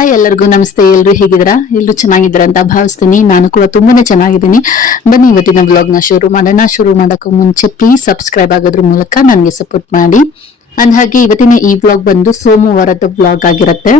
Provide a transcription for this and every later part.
Hi ಎಲ್ಲರಿಗೂ ನಮಸ್ತೆ. ಎಲ್ರು ಹೇಗಿದ್ದೀರಾ? ಎಲ್ಲರೂ ಚೆನ್ನಾಗಿದ್ದೀರಾ ಅಂತ ಭಾವಿಸ್ತೀನಿ. ನಾನು ಕೂಡ ತುಂಬಾನೇ ಚೆನ್ನಾಗಿದ್ದೀನಿ. ಬನ್ನಿ, ಇವತ್ತಿನ ಬ್ಲಾಗ್ನ ಶುರು ಮಾಡೋಣ. ಶುರು ಮಾಡಕ್ಕೂ ಮುಂಚೆ ಪ್ಲೀಸ್ ಸಬ್ಸ್ಕ್ರೈಬ್ ಆಗೋದ್ರ ಮೂಲಕ ನನಗೆ ಸಪೋರ್ಟ್ ಮಾಡಿ. ಅಂದ ಹಾಗೆ ಇವತ್ತಿನ ಈ ವ್ಲಾಗ್ ಬಂದು ಸೋಮವಾರದ ವ್ಲಾಗ್ ಆಗಿರುತ್ತೆ.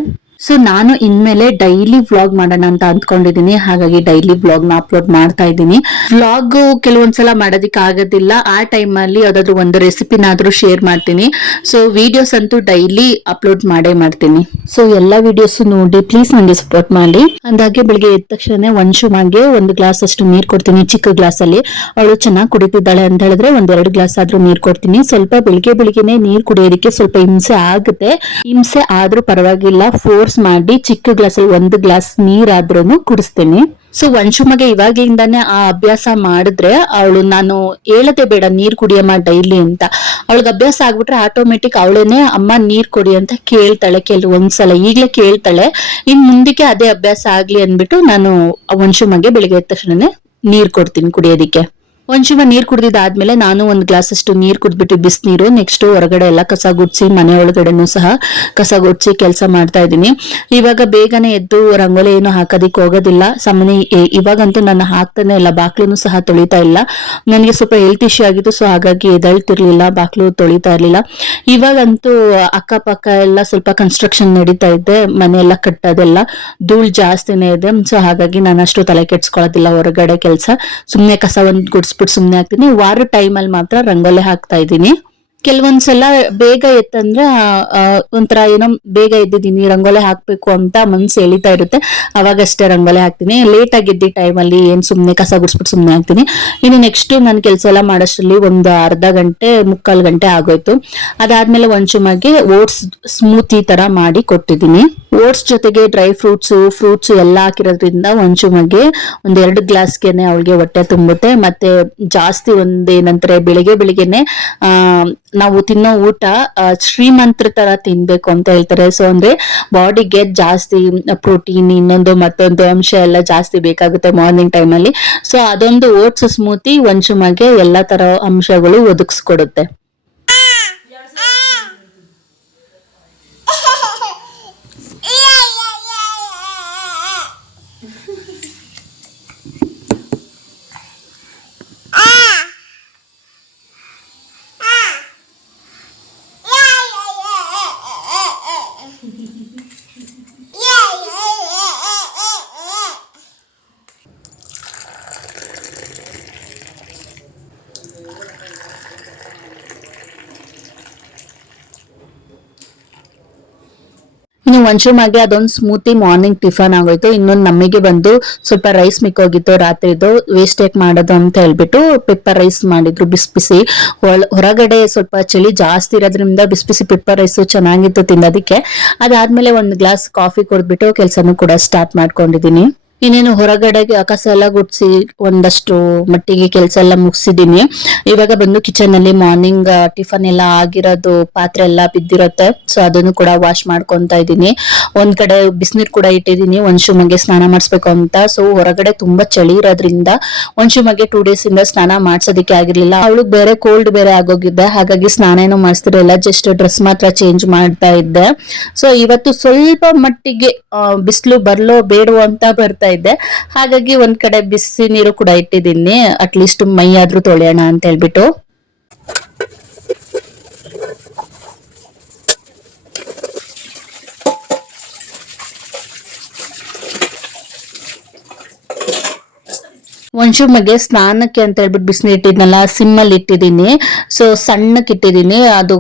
ಸೊ ನಾನು ಇನ್ಮೇಲೆ ಡೈಲಿ ವ್ಲಾಗ್ ಮಾಡೋಣ ಅಂತ ಅಂದ್ಕೊಂಡಿದೀನಿ ಹಾಗಾಗಿ ಡೈಲಿ ವ್ಲಾಗ್ನ ಅಪ್ಲೋಡ್ ಮಾಡ್ತಾ ಇದ್ದೀನಿ. ವ್ಲಾಗ್ ಕೆಲವೊಂದ್ಸಲ ಮಾಡೋದಿಕ್ ಆಗೋದಿಲ್ಲ. ಆ ಟೈಮ್ ಅಲ್ಲಿ ಯಾವ್ದಾದ್ರು ಒಂದು ರೆಸಿಪಿನಾದ್ರೂ ಶೇರ್ ಮಾಡ್ತೀನಿ. ಸೊ ವಿಡಿಯೋಸ್ ಅಂತೂ ಡೈಲಿ ಅಪ್ಲೋಡ್ ಮಾಡೇ ಮಾಡ್ತೀನಿ. ಸೊ ಎಲ್ಲಾ ವಿಡಿಯೋಸ್ ನೋಡಿ ಪ್ಲೀಸ್ ನನಗೆ ಸಪೋರ್ಟ್ ಮಾಡಿ. ಅಂದಾಗೆ ಬೆಳಿಗ್ಗೆ ಎದ್ದ ತಕ್ಷಣ ವಂಶುಮಾಗೆ ಒಂದು ಗ್ಲಾಸ್ ಅಷ್ಟು ನೀರ್ ಕೊಡ್ತೀನಿ. ಚಿಕ್ಕ ಗ್ಲಾಸ್ ಅಲ್ಲಿ. ಅವಳು ಚೆನ್ನಾಗಿ ಕುಡಿತಿದ್ದಾಳೆ ಅಂತ ಹೇಳಿದ್ರೆ ಒಂದೆರಡು ಗ್ಲಾಸ್ ಆದ್ರೂ ನೀರ್ ಕೊಡ್ತೀನಿ. ಸ್ವಲ್ಪ ಬೆಳಿಗ್ಗೆ ಬೆಳಿಗ್ಗೆನೆ ನೀರ್ ಕುಡಿಯೋದಕ್ಕೆ ಸ್ವಲ್ಪ ಹಿಂಸೆ ಆಗುತ್ತೆ. ಹಿಂಸೆ ಆದ್ರೂ ಪರವಾಗಿಲ್ಲ. ಫೋರ್ಸ್ ಮಾಡಿ ಚಿಕ್ಕ ಗ್ಲಾಸ್ ಅಲ್ಲಿ ಒಂದು ಗ್ಲಾಸ್ ನೀರಾದ್ರೂ ಕುಡಿಸ್ತೀನಿ. ಸೊ ವಂಶುಮಗೆ ಇವಾಗಿಂದಾನೆ ಆ ಅಭ್ಯಾಸ ಮಾಡಿದ್ರೆ ಅವಳು ನಾನು ಹೇಳದೆ ಬೇಡ ನೀರ್ ಕುಡಿಯಮ್ಮ ಡೈಲಿ ಅಂತ. ಅವಳಿಗೆ ಅಭ್ಯಾಸ ಆಗ್ಬಿಟ್ರೆ ಆಟೋಮೆಟಿಕ್ ಅವಳೇನೆ, ಅಮ್ಮ, ನೀರ್ ಕೊಡಿ ಅಂತ ಕೇಳ್ತಾಳೆ ಕೆಲವೊಂದ್ಸಲ ಈಗ್ಲೇ ಕೇಳ್ತಾಳೆ. ಇನ್ ಮುಂದಕ್ಕೆ ಅದೇ ಅಭ್ಯಾಸ ಆಗ್ಲಿ ಅಂದ್ಬಿಟ್ಟು ನಾನು ವಂಶುಮಗೆ ಬೆಳಿಗ್ಗೆ ಎದ್ದ ತಕ್ಷಣನೇ ನೀರ್ ಕೊಡ್ತೀನಿ ಕುಡಿಯೋದಿಕ್ಕೆ. ಒಂಚೂವ ನೀರು ಕುಡಿದಿದ್ದಾದ್ಮೇಲೆ ನಾನು ಒಂದು ಗ್ಲಾಸ್ ಅಷ್ಟು ನೀರು ಕುಡಿದ್ಬಿಟ್ಟು ಬಿಸಿನೀರು ನೆಕ್ಸ್ಟ್ ಹೊರಗಡೆ ಎಲ್ಲ ಕಸ ಗುಡ್ಸಿ, ಮನೆ ಒಳಗಡೆನೂ ಸಹ ಕಸ ಗುಡ್ಸಿ ಕೆಲಸ ಮಾಡ್ತಾ ಇದ್ದೀನಿ. ಇವಾಗ ಬೇಗನೆ ಎದ್ದು ರಂಗೋಲಿ ಏನು ಹಾಕೋದಿಕ್ಕೆ ಹೋಗೋದಿಲ್ಲ. ಸಾಮಾನ್ಯ ಇವಾಗಂತೂ ನಾನು ಹಾಕ್ತಾನೆ ಇಲ್ಲ ಬಾಕ್ಲೂ ಸಹ ತೊಳಿತಾ ಇಲ್ಲ. ನನಗೆ ಸ್ವಲ್ಪ ಹೆಲ್ತ್ ಇಶ್ಯೂ ಆಗಿತ್ತು ಸೊ ಹಾಗಾಗಿ ಎದಳ್ತಿರ್ಲಿಲ್ಲ, ಬಾಕ್ಲು ತೊಳಿತಾ ಇರಲಿಲ್ಲ. ಇವಾಗಂತೂ ಅಕ್ಕಪಕ್ಕ ಎಲ್ಲ ಸ್ವಲ್ಪ ಕನ್ಸ್ಟ್ರಕ್ಷನ್ ನಡೀತಾ ಇದೆ, ಮನೆ ಎಲ್ಲ ಕಟ್ಟೋದೆಲ್ಲ ಧೂಳು ಜಾಸ್ತಿನೇ ಇದೆ. ಸೊ ಹಾಗಾಗಿ ನಾನು ಅಷ್ಟು ತಲೆ ಕೆಡ್ಸ್ಕೊಳ್ಳೋದಿಲ್ಲ, ಹೊರಗಡೆ ಕೆಲಸ. ಸುಮ್ಮನೆ ಕಸ ಒಂದ್ ಗುಡ್ಸ್ಬಿಟ್ಟು ಸುಮ್ನೆ ಹಾಕ್ತೀನಿ. ವಾರ ಟೈಮ್ ಅಲ್ಲಿ ಮಾತ್ರ ರಂಗೋಲಿ ಹಾಕ್ತಾ ಇದ್ದೀನಿ. ಕೆಲವೊಂದ್ಸಲ ಬೇಗ ಎತ್ತಂದ್ರೆ ಒಂಥರ ಏನೋ ಬೇಗ ಎದ್ದಿದ್ದೀನಿ ರಂಗೋಲಿ ಹಾಕ್ಬೇಕು ಅಂತ ಮನ್ಸು ಎಳಿತಾ ಇರುತ್ತೆ. ಅವಾಗಷ್ಟೇ ರಂಗೋಲಿ ಹಾಕ್ತೀನಿ. ಲೇಟ್ ಆಗಿದ್ದ ಟೈಮ್ ಅಲ್ಲಿ ಏನ್ ಸುಮ್ನೆ ಕಸ ಗುಡ್ಸ್ಬಿಟ್ಟು ಸುಮ್ಮನೆ ಹಾಕ್ತೀನಿ. ಇನ್ನು ನೆಕ್ಸ್ಟ್ ನಾನು ಕೆಲಸ ಎಲ್ಲ ಮಾಡೋಷ್ಟರಲ್ಲಿ ಒಂದು ಅರ್ಧ ಗಂಟೆ, ಮುಕ್ಕಾಲು ಗಂಟೆ ಆಗೋಯ್ತು. ಅದಾದ್ಮೇಲೆ ಒಂಚೂಮಾಗಿ ಓಟ್ಸ್ ಸ್ಮೂತಿ ತರ ಮಾಡಿ ಕೊಟ್ಟಿದ್ದೀನಿ. ಓಟ್ಸ್ ಜೊತೆಗೆ ಡ್ರೈ ಫ್ರೂಟ್ಸು, ಫ್ರೂಟ್ಸ್ ಎಲ್ಲ ಹಾಕಿರೋದ್ರಿಂದ ಒಂಚುಮಗೆ ಒಂದೆರಡು ಗ್ಲಾಸ್ಗೆನೆ ಅವಳಿಗೆ ಹೊಟ್ಟೆ ತುಂಬುತ್ತೆ. ಮತ್ತೆ ಜಾಸ್ತಿ ಒಂದೇನಂತಾರೆ ಬೆಳಿಗ್ಗೆ ಬೆಳಿಗ್ಗೆನೆ ನಾವು ತಿನ್ನೋ ಊಟ ಶ್ರೀಮಂತ್ರ ತರ ತಿನ್ಬೇಕು ಅಂತ ಹೇಳ್ತಾರೆ. ಸೊ ಅಂದ್ರೆ ಬಾಡಿಗೆ ಜಾಸ್ತಿ ಪ್ರೋಟೀನ್ ಇನ್ನೊಂದು ಮತ್ತೊಂದು ಅಂಶ ಎಲ್ಲ ಜಾಸ್ತಿ ಬೇಕಾಗುತ್ತೆ ಮಾರ್ನಿಂಗ್ ಟೈಮ್ ಅಲ್ಲಿ. ಸೊ ಅದೊಂದು ಓಟ್ಸ್ ಸ್ಮೂತಿ ಒಂಚುಮಗೆ ಎಲ್ಲಾ ತರ ಅಂಶಗಳು ಒದಗಿಸ್ಕೊಡುತ್ತೆ. Thank you. ಮಾಡಿ ಅದೊಂದು ಸ್ಮೂತಿ ಮಾರ್ನಿಂಗ್ ಟಿಫನ್ ಆಗೋಯ್ತು. ಇನ್ನೊಂದು ನಮಗೆ ಬಂದು ಸ್ವಲ್ಪ ರೈಸ್ ಮಿಕ್ಕೋಗಿತ್ತು ರಾತ್ರಿದು. ವೇಸ್ಟ್ ಯಾಕೆ ಮಾಡೋದು ಅಂತ ಹೇಳ್ಬಿಟ್ಟು ಪೆಪ್ಪರ್ ರೈಸ್ ಮಾಡಿದ್ರು ಬಿಸಿ ಬಿಸಿ. ಹೊರಗಡೆ ಸ್ವಲ್ಪ ಚಳಿ ಜಾಸ್ತಿ ಇರೋದ್ರಿಂದ ಬಿಸಿ ಬಿಸಿ ಪೆಪ್ಪರ್ ರೈಸ್ ಚೆನ್ನಾಗಿತ್ತು ತಿನ್ನೋದಕ್ಕೆ ಅದಾದ್ಮೇಲೆ ಒಂದು ಗ್ಲಾಸ್ ಕಾಫಿ ಕೊಡ್ಬಿಟ್ಟು ಕೆಲಸನೂ ಕೂಡ ಸ್ಟಾರ್ಟ್ ಮಾಡ್ಕೊಂಡಿದೀನಿ. ಇನ್ನೇನು ಹೊರಗಡೆಗೆ ಎಲ್ಲ ಗುಡ್ಸಿ ಒಂದಷ್ಟು ಮಟ್ಟಿಗೆ ಕೆಲಸ ಎಲ್ಲ ಮುಗಿಸಿದೀನಿ. ಇವಾಗ ಬಂದು ಕಿಚನ್ ಅಲ್ಲಿ ಮಾರ್ನಿಂಗ್ ಟಿಫನ್ ಎಲ್ಲ ಆಗಿರೋದು, ಪಾತ್ರೆ ಎಲ್ಲ ಬಿದ್ದಿರುತ್ತೆ. ಸೊ ಅದನ್ನು ಕೂಡ ವಾಶ್ ಮಾಡ್ಕೊಂತ ಇದ್ದೀನಿ. ಒಂದ್ ಕಡೆ ಬಿಸಿನೀರ್ ಕೂಡ ಇಟ್ಟಿದ್ದೀನಿ. ವಂಶುಮಗೆ ಸ್ನಾನ ಮಾಡಿಸ್ಬೇಕು ಅಂತ. ಸೊ ಹೊರಗಡೆ ತುಂಬಾ ಚಳಿ ಇರೋದ್ರಿಂದ ವಂಶುಮಗೆ ಟೂ ಡೇಸ್ ಇಂದ ಸ್ನಾನ ಮಾಡ್ಸೋದಕ್ಕೆ ಆಗಿರ್ಲಿಲ್ಲ. ಅವಳು ಬೇರೆ ಕೋಲ್ಡ್ ಬೇರೆ ಆಗೋಗಿದ್ದೆ ಹಾಗಾಗಿ ಸ್ನಾನ ಏನೋ ಮಾಡಿಸ್ತಿರಲಿಲ್ಲ. ಜಸ್ಟ್ ಡ್ರೆಸ್ ಮಾತ್ರ ಚೇಂಜ್ ಮಾಡ್ತಾ ಇದ್ದೆ. ಸೊ ಇವತ್ತು ಸ್ವಲ್ಪ ಮಟ್ಟಿಗೆ ಬಿಸಿಲು ಬರ್ಲೋ ಬೇಡವೋ ಅಂತ ಬರ್ತಾ ಇದ್ದೆ ಹಾಗಾಗಿ ಒಂದ್ ಕಡೆ ಬಿಸಿ ನೀರು ಕೂಡ ಇಟ್ಟಿದ್ದೀನಿ. ಅಟ್ಲೀಸ್ಟ್ ಮೈ ಆದ್ರೂ ತೊಳೆಯೋಣ ಅಂತ ಹೇಳ್ಬಿಟ್ಟು. ವಂಶುಮಗೆ ಸ್ನಾನಕ್ಕೆ ಅಂತ ಹೇಳ್ಬಿಟ್ಟು ಬಿಸಿನೀರು ಇಟ್ಟಿದ್ನಲ್ಲ, ಸಿಮ್ಮಲ್ಲಿ ಇಟ್ಟಿದ್ದೀನಿ. ಸೊ ಸಣ್ಣಕ್ಕೆ ಇಟ್ಟಿದ್ದೀನಿ. ಅದು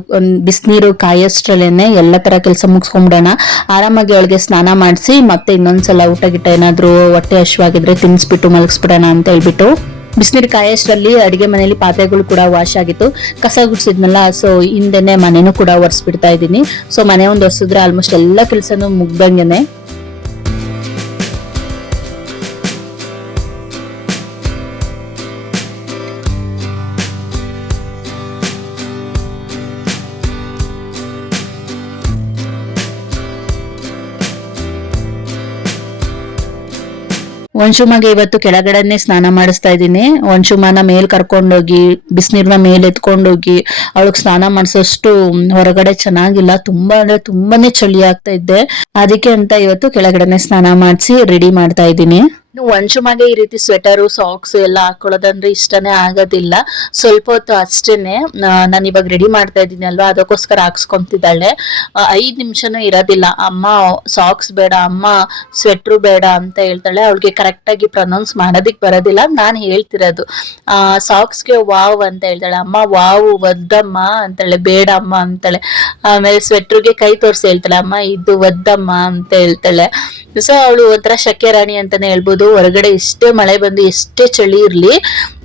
ಬಿಸಿನೀರು ಕಾಯಷ್ಟರಲ್ಲೇನೆ ಎಲ್ಲ ತರ ಕೆಲಸ ಮುಗಿಸ್ಕೊಂಡ್ಬಿಡೋಣ ಆರಾಮಾಗಿ ಅವಳಿಗೆ ಸ್ನಾನ ಮಾಡಿಸಿ, ಮತ್ತೆ ಇನ್ನೊಂದ್ಸಲ ಊಟ ಗಿಟ್ಟ ಏನಾದರೂ ಹೊಟ್ಟೆ ಹಶುವಾಗಿದ್ರೆ ತಿನ್ನಿಸ್ಬಿಟ್ಟು ಮಲಗಿಸ್ಬಿಡೋಣ ಅಂತ ಹೇಳ್ಬಿಟ್ಟು. ಬಿಸಿನೀರು ಕಾಯಷ್ಟರಲ್ಲಿ ಅಡುಗೆ ಮನೆಯಲ್ಲಿ ಪಾತ್ರೆಗಳು ಕೂಡ ವಾಶ್ ಆಗಿತ್ತು. ಕಸ ಗುಡ್ಸಿದ್ನಲ್ಲ ಸೊ ಹಿಂದೆನೆ ಮನೆನೂ ಕೂಡ ಒರೆಸ್ಬಿಡ್ತಾ ಇದ್ದೀನಿ. ಸೊ ಮನೆ ಒಂದು ಒರೆಸಿದ್ರೆ ಆಲ್ಮೋಸ್ಟ್ ಎಲ್ಲ ಕೆಲಸನೂ ಮುಗ್ದಂಗೆನೆ. ವಂಶುಮಗೆ ಇವತ್ತು ಕೆಳಗಡೆನೆ ಸ್ನಾನ ಮಾಡಿಸ್ತಾ ಇದ್ದೀನಿ. ವಂಶುಮನ ಮೇಲ್ ಕರ್ಕೊಂಡೋಗಿ, ಬಿಸಿನೀರ್ನ ಮೇಲೆ ಎತ್ಕೊಂಡೋಗಿ, ಅವಳಿಗೆ ಸ್ನಾನ ಮಾಡಿಸೋಷ್ಟು ಹೊರಗಡೆ ಚೆನ್ನಾಗಿಲ್ಲ. ತುಂಬಾ ಅಂದ್ರೆ ತುಂಬಾನೇ ಚಳಿ ಆಗ್ತಾ ಇದ್ದೆ. ಅದಕ್ಕೆ ಅಂತ ಇವತ್ತು ಕೆಳಗಡೆನೆ ಸ್ನಾನ ಮಾಡಿಸಿ ರೆಡಿ ಮಾಡ್ತಾ ಇದ್ದೀನಿ. ಇನ್ನು ವಂಶುಮಗೆ ಈ ರೀತಿ ಸ್ವೆಟರು ಸಾಕ್ಸ್ ಎಲ್ಲ ಹಾಕೊಳ್ಳೋದಂದ್ರೆ ಇಷ್ಟನೇ ಆಗೋದಿಲ್ಲ. ಸ್ವಲ್ಪ ಹೊತ್ತು ಅಷ್ಟೇನೆ ನಾನು ಇವಾಗ ರೆಡಿ ಮಾಡ್ತಾ ಇದ್ದೀನಿ ಅಲ್ವಾ? ಅದಕ್ಕೋಸ್ಕರ ಹಾಕ್ಸ್ಕೊಂತಿದ್ದಾಳೆ. ಐದು ನಿಮಿಷನೂ ಇರೋದಿಲ್ಲ. ಅಮ್ಮ ಸಾಕ್ಸ್ ಬೇಡ, ಅಮ್ಮ ಸ್ವೆಟ್ರು ಬೇಡ ಅಂತ ಹೇಳ್ತಾಳೆ. ಅವಳಿಗೆ ಕರೆಕ್ಟಾಗಿ ಪ್ರೊನೌನ್ಸ್ ಮಾಡೋದಕ್ಕೆ ಬರೋದಿಲ್ಲ. ನಾನು ಹೇಳ್ತಿರೋದು ಸಾಕ್ಸ್ಗೆ ವಾವ್ ಅಂತ ಹೇಳ್ತಾಳೆ. ಅಮ್ಮ, ವಾವ್ ಒದ್ದಮ್ಮ ಅಂತಾಳೆ. ಬೇಡ ಅಮ್ಮ ಅಂತಾಳೆ. ಆಮೇಲೆ ಸ್ವೆಟ್ರಿಗೆ ಕೈ ತೋರಿಸಿ ಹೇಳ್ತಾಳೆ, ಅಮ್ಮ, ಇದು ಒದ್ದಮ್ಮ ಅಂತ ಹೇಳ್ತಾಳೆ. ಸೊ ಅವಳು ಒಂಥರ ಶಕ್ಯ ರಾಣಿ ಅಂತಾನೆ ಹೇಳ್ಬೋದು. ಹೊರಗಡೆ ಎಷ್ಟೇ ಮಳೆ ಬಂದು ಎಷ್ಟೇ ಚಳಿ ಇರ್ಲಿ,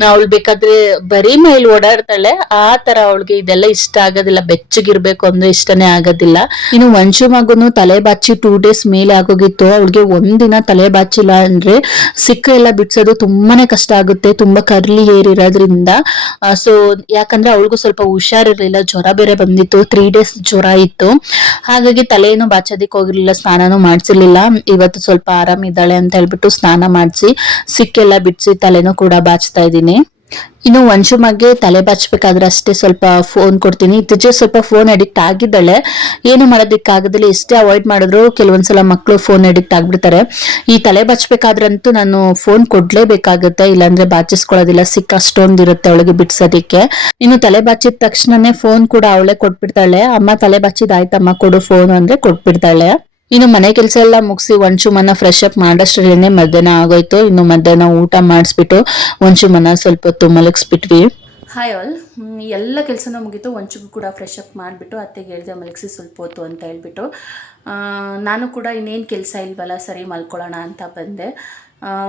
ಅವಳು ಬೇಕಾದ್ರೆ ಬರೀ ಮೈಲ್ ಓಡಾಡ್ತಾಳೆ. ಆ ತರ ಅವಳಿಗೆ ಇದೆಲ್ಲ ಇಷ್ಟ ಆಗೋದಿಲ್ಲ. ಬೆಚ್ಚಗಿರ್ಬೇಕು ಅಂದ್ರೆ ಇಷ್ಟನೇ ಆಗೋದಿಲ್ಲ. ಇನ್ನು ವಂಶು ಮಗುನು ತಲೆ ಬಾಚಿ ಟೂ ಡೇಸ್ ಮೇಲೆ ಆಗೋಗಿತ್ತು. ಅವಳಿಗೆ ಒಂದಿನ ತಲೆ ಬಾಚಿಲ್ಲ ಅಂದ್ರೆ ಸಿಕ್ಕ ಎಲ್ಲ ಬಿಡ್ಸೋದು ತುಂಬಾನೇ ಕಷ್ಟ ಆಗುತ್ತೆ. ತುಂಬಾ ಕರ್ಲಿ ಏರಿರೋದ್ರಿಂದ ಸೊ ಯಾಕಂದ್ರೆ ಅವಳಿಗೂ ಸ್ವಲ್ಪ ಹುಷಾರಿರ್ಲಿಲ್ಲ. ಜ್ವರ ಬೇರೆ ಬಂದಿತ್ತು. ತ್ರೀ ಡೇಸ್ ಜ್ವರ ಇತ್ತು. ಹಾಗಾಗಿ ತಲೆಯನ್ನು ಬಾಚೋದಿಕ್ ಹೋಗಿರ್ಲಿಲ್ಲ, ಸ್ನಾನನೂ ಮಾಡ್ಸಿರ್ಲಿಲ್ಲ. ಇವತ್ತು ಸ್ವಲ್ಪ ಆರಾಮಿದ್ದಾಳೆ ಅಂತ ಹೇಳ್ಬಿಟ್ಟು ಸ್ನಾನ ಮಾಡಿಸಿ, ಸಿಕ್ಕೆಲ್ಲ ಬಿಡಿಸಿ ತಲೆನೂ ಕೂಡ ಬಾಚ್ತಾ ಇದ್ದೀನಿ. ಇನ್ನು ವಂಶುಮಗೆ ತಲೆ ಬಾಚ್ಬೇಕಾದ್ರೆ ಅಷ್ಟೇ ಸ್ವಲ್ಪ ಫೋನ್ ಕೊಡ್ತೀನಿ. ಇತ್ತೀಚೆಗೆ ಸ್ವಲ್ಪ ಫೋನ್ ಅಡಿಕ್ಟ್ ಆಗಿದ್ದಾಳೆ. ಏನು ಆಗೋದಿಲ್ಲ. ಇಷ್ಟೇ ಅವಾಯ್ಡ್ ಮಾಡಿದ್ರು ಕೆಲವೊಂದ್ಸಲ ಮಕ್ಕಳು ಫೋನ್ ಅಡಿಕ್ಟ್ ಆಗ್ಬಿಡ್ತಾರೆ. ಈ ತಲೆ ಬಾಚ್ಬೇಕಾದ್ರಂತೂ ನಾನು ಫೋನ್ ಕೊಡ್ಲೇಬೇಕಾಗುತ್ತೆ. ಇಲ್ಲಾಂದ್ರೆ ಬಾಚಿಸ್ಕೊಳ್ಳೋದಿಲ್ಲ. ಸಿಕ್ಕ ಅಷ್ಟೊಂದು ಇರುತ್ತೆ ಅವಳಿಗೆ ಬಿಡ್ಸೋದಿಕ್ಕೆ. ಇನ್ನು ತಲೆ ಬಾಚಿದ ತಕ್ಷಣನೇ ಫೋನ್ ಕೂಡ ಅವಳೇ ಕೊಟ್ಬಿಡ್ತಾಳೆ. ಅಮ್ಮ ತಲೆ ಬಾಚಿದಾಯ್ತಮ್ಮ, ಕೊಡು ಫೋನ್ ಅಂದ್ರೆ ಕೊಟ್ಬಿಡ್ತಾಳೆ. ಇನ್ನು ಮನೆ ಕೆಲಸ ಎಲ್ಲ ಮುಗಿಸಿ ಒಂಚುಮನ ಫ್ರೆಶ್ ಅಪ್ ಮಾಡೋಷ್ಟರಲ್ಲೇ ಮಧ್ಯಾಹ್ನ ಆಗೋಯ್ತು. ಇನ್ನು ಮಧ್ಯಾಹ್ನ ಊಟ ಮಾಡಿಸ್ಬಿಟ್ಟು ಒಂಚುಮನ ಸ್ವಲ್ಪ ಹೊತ್ತು ಮಲಗಿಸ್ಬಿಟ್ವಿ. ಹಾಯ್ ಆಲ್ ಎಲ್ಲ ಕೆಲಸನೂ ಮುಗೀತು. ಒಂಚೂರು ಕೂಡ ಫ್ರೆಶ್ ಅಪ್ ಮಾಡಿಬಿಟ್ಟು ಅತ್ತೆಗೆ ಹೇಳಿದೆ ಮಲಗಿಸಿ ಸ್ವಲ್ಪ ಹೊತ್ತು ಅಂತ ಹೇಳ್ಬಿಟ್ಟು. ನಾನು ಕೂಡ ಇನ್ನೇನು ಕೆಲಸ ಇಲ್ವಲ್ಲ, ಸರಿ ಮಲ್ಕೊಳ್ಳೋಣ ಅಂತ ಬಂದೆ.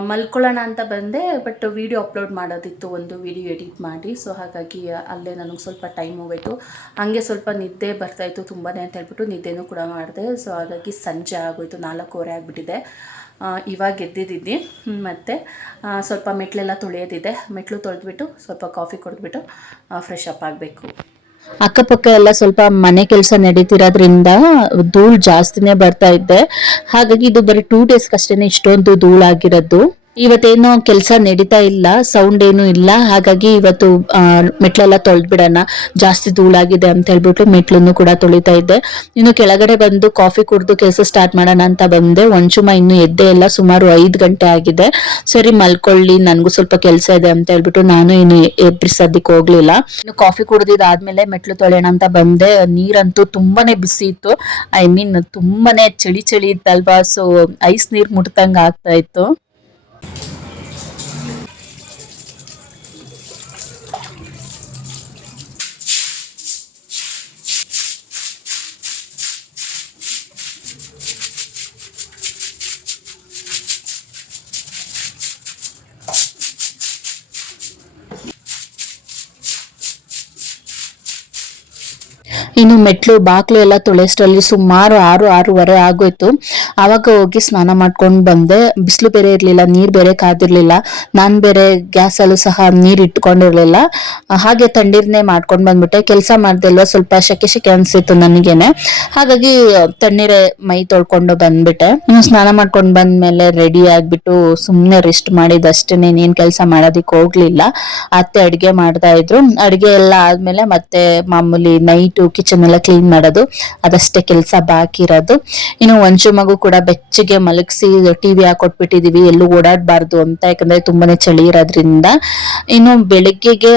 ಮಲ್ಕೊಳ್ಳೋಣ ಅಂತ ಬಂದೆ, ಬಟ್ ವಿಡಿಯೋ ಅಪ್ಲೋಡ್ ಮಾಡೋದಿತ್ತು, ಒಂದು ವೀಡಿಯೋ ಎಡಿಟ್ ಮಾಡಿ. ಸೊ ಹಾಗಾಗಿ ಅಲ್ಲೇ ನನಗೆ ಸ್ವಲ್ಪ ಟೈಮ್ ಹೋಗೋಯ್ತು. ಹಾಗೆ ಸ್ವಲ್ಪ ನಿದ್ದೆ ಬರ್ತಾಯಿತ್ತು ತುಂಬಾ ಅಂತ ಹೇಳ್ಬಿಟ್ಟು ನಿದ್ದೆನೂ ಕೂಡ ಮಾಡಿದೆ. ಸೊ ಹಾಗಾಗಿ ಸಂಜೆ ಆಗೋಯ್ತು, ನಾಲ್ಕೂವರೆ ಆಗಿಬಿಟ್ಟಿದೆ. ಇವಾಗ ಎದ್ದಿದ್ದೀನಿ. ಮತ್ತು ಸ್ವಲ್ಪ ಮೆಟ್ಲೆಲ್ಲ ತೊಳೆಯೋದಿದೆ. ಮೆಟ್ಲು ತೊಳೆದ್ಬಿಟ್ಟು, ಸ್ವಲ್ಪ ಕಾಫಿ ಕುಡಿದ್ಬಿಟ್ಟು ಫ್ರೆಶ್ ಅಪ್ ಆಗಬೇಕು. ಅಕ್ಕಪಕ್ಕ ಎಲ್ಲ ಸ್ವಲ್ಪ ಮನೆ ಕೆಲಸ ನಡೀತಿರೋದ್ರಿಂದ ಧೂಳು ಜಾಸ್ತಿನೇ ಬರ್ತಾ ಇದ್ದೆ. ಹಾಗಾಗಿ ಇದು ಬರೀ ಟೂ ಡೇಸ್ ಅಷ್ಟೇನೆ ಇಷ್ಟೊಂದು ಧೂಳಾಗಿರೋದು. ಇವತ್ತೇನೋ ಕೆಲಸ ನಡೀತಾ ಇಲ್ಲ ಸೌಂಡ್ ಏನು ಇಲ್ಲ. ಹಾಗಾಗಿ ಇವತ್ತು ಮೆಟ್ಲೆಲ್ಲ ತೊಳೆದು ಬಿಡೋಣ ಜಾಸ್ತಿ ಧೂಳಾಗಿದೆ ಅಂತ ಹೇಳ್ಬಿಟ್ಟು ಮೆಟ್ಲನ್ನು ಕೂಡ ತೊಳಿತಾ ಇದ್ದೆ. ಇನ್ನು ಕೆಳಗಡೆ ಬಂದು ಕಾಫಿ ಕುಡಿದು ಕೆಲಸ ಸ್ಟಾರ್ಟ್ ಮಾಡೋಣ ಅಂತ ಬಂದೆ. ಒಂಚುಮ ಇನ್ನು ಎದ್ದೆ ಇಲ್ಲ. ಸುಮಾರು ಐದು ಗಂಟೆ ಆಗಿದೆ. ಸರಿ, ಮಲ್ಕೊಳ್ಳಿ. ನನಗೂ ಸ್ವಲ್ಪ ಕೆಲಸ ಇದೆ ಅಂತ ಹೇಳ್ಬಿಟ್ಟು ನಾನು ಇನ್ನು ಎಬ್ಬಿಸೋದಕ್ಕೆ ಹೋಗ್ಲಿಲ್ಲ. ಇನ್ನು ಕಾಫಿ ಕುಡಿದಿದ್ದಾದ್ಮೇಲೆ ಮೆಟ್ಲು ತೊಳೆಯೋಣ ಅಂತ ಬಂದೆ. ನೀರಂತೂ ತುಂಬಾನೇ ಬಿಸಿ ಇತ್ತು. ಐ ಮೀನ್ ತುಂಬಾನೇ ಚಳಿ ಚಳಿ ಇತ್ತಲ್ವಾ? ಸೊ ಐಸ್ ನೀರು ಮುಟ್ದಂಗೆ ಆಗ್ತಾ ಇತ್ತು. ಇನ್ನು ಮೆಟ್ಲು ಬಾಕ್ಲು ಎಲ್ಲ ತೊಳೆಷ್ಟರಲ್ಲಿ ಸುಮಾರು ಆರು ಆರೂವರೆ ಆಗೋಯ್ತು. ಆವಾಗ ಹೋಗಿ ಸ್ನಾನ ಮಾಡ್ಕೊಂಡು ಬಂದೆ. ಬಿಸಿಲು ಬೇರೆ ಇರ್ಲಿಲ್ಲ, ನೀರ್ ಬೇರೆ ಕಾದಿರ್ಲಿಲ್ಲ. ನಾನ್ ಬೇರೆ ಗ್ಯಾಸಲ್ಲೂ ಸಹ ನೀರ್ ಇಟ್ಕೊಂಡಿರ್ಲಿಲ್ಲ. ಹಾಗೆ ತಣ್ಣೀರ್ನೇ ಮಾಡ್ಕೊಂಡು ಬಂದ್ಬಿಟ್ಟೆ. ಕೆಲಸ ಮಾಡ್ದೆ ಅಲ್ವಾ, ಸ್ವಲ್ಪ ಶೆಕೆ ಶೆಕೆ ಅನ್ಸಿತ್ತು ನನಗೇನೆ. ಹಾಗಾಗಿ ತಣ್ಣೀರೇ ಮೈ ತೊಳ್ಕೊಂಡು ಬಂದ್ಬಿಟ್ಟೆ. ಸ್ನಾನ ಮಾಡ್ಕೊಂಡ್ ಬಂದ್ಮೇಲೆ ರೆಡಿ ಆಗ್ಬಿಟ್ಟು ಸುಮ್ನೆ ರೆಸ್ಟ್ ಮಾಡಿದಷ್ಟೇನೆ ಏನ್ ಕೆಲಸ ಮಾಡೋದಕ್ಕೆ ಹೋಗ್ಲಿಲ್ಲ. ಅತ್ತೆ ಅಡುಗೆ ಮಾಡ್ತಾ ಇದ್ರು. ಅಡುಗೆ ಎಲ್ಲ ಆದ್ಮೇಲೆ ಮತ್ತೆ ಮಾಮೂಲಿ ನೈಟು ಕಿಚನ್ ಎಲ್ಲ ಕ್ಲೀನ್ ಮಾಡೋದು. ಅದಷ್ಟೇ ಕೆಲಸ ಬಾಕಿ ಇರೋದು ಇನ್ನು ಒಂಚು ಮಗು ಕೂಡ ಬೆಚ್ಚಗೆ ಮಲಗಿಸಿ ಟಿವಿ ಹಾಕೊಟ್ಬಿಟ್ಟಿದೀವಿ ಎಲ್ಲೂ ಓಡಾಡಬಾರ್ದು ಅಂತ. ಯಾಕಂದ್ರೆ ತುಂಬಾನೇ ಚಳಿ ಇರೋದ್ರಿಂದ. ಇನ್ನು ಬೆಳಗ್ಗೆಗೆ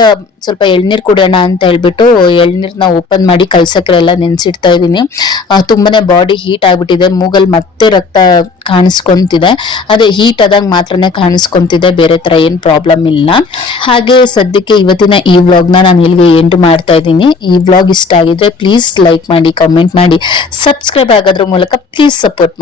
ಸ್ವಲ್ಪ ಎಳ್ನೀರ್ ಕುಡಿಯೋಣ ಅಂತ ಹೇಳ್ಬಿಟ್ಟು ಎಳ್ನೀರ್ನ ಓಪನ್ ಮಾಡಿ ಕಲ್ಸಕ್ರೆ ಎಲ್ಲ ನೆನ್ಸಿಡ್ತಾ ಇದೀನಿ ಆ, ತುಂಬಾನೇ ಬಾಡಿ ಹೀಟ್ ಆಗ್ಬಿಟ್ಟಿದೆ. ಮೂಗಲ್ ಮತ್ತೆ ರಕ್ತ ಕಾಣಿಸ್ಕೊಂತಿದೆ. ಅದೇ ಹೀಟ್ ಆದಾಗ ಮಾತ್ರನೇ ಕಾಣಿಸ್ಕೊಂತಿದೆ. ಬೇರೆ ತರ ಏನ್ ಪ್ರಾಬ್ಲಮ್ ಇಲ್ಲ. ಹಾಗೆ ಸದ್ಯಕ್ಕೆ ಇವತ್ತಿನ ಈ ವ್ಲಾಗ್ನ ನಾನು ಇಲ್ಲಿಗೆ ಎಂಟು ಮಾಡ್ತಾ ಇದ್ದೀನಿ. ಈ ವ್ಲಾಗ್ ಇಷ್ಟ ಆಗಿದ್ರೆ ಪ್ಲೀಸ್ ಲೈಕ್ ಮಾಡಿ ಕಮೆಂಟ್ ಮಾಡಿ. ಸಬ್ಸ್ಕ್ರೈಬ್ ಆಗೋದ್ರ ಮೂಲಕ ಪ್ಲೀಸ್ ಸಪೋರ್ಟ್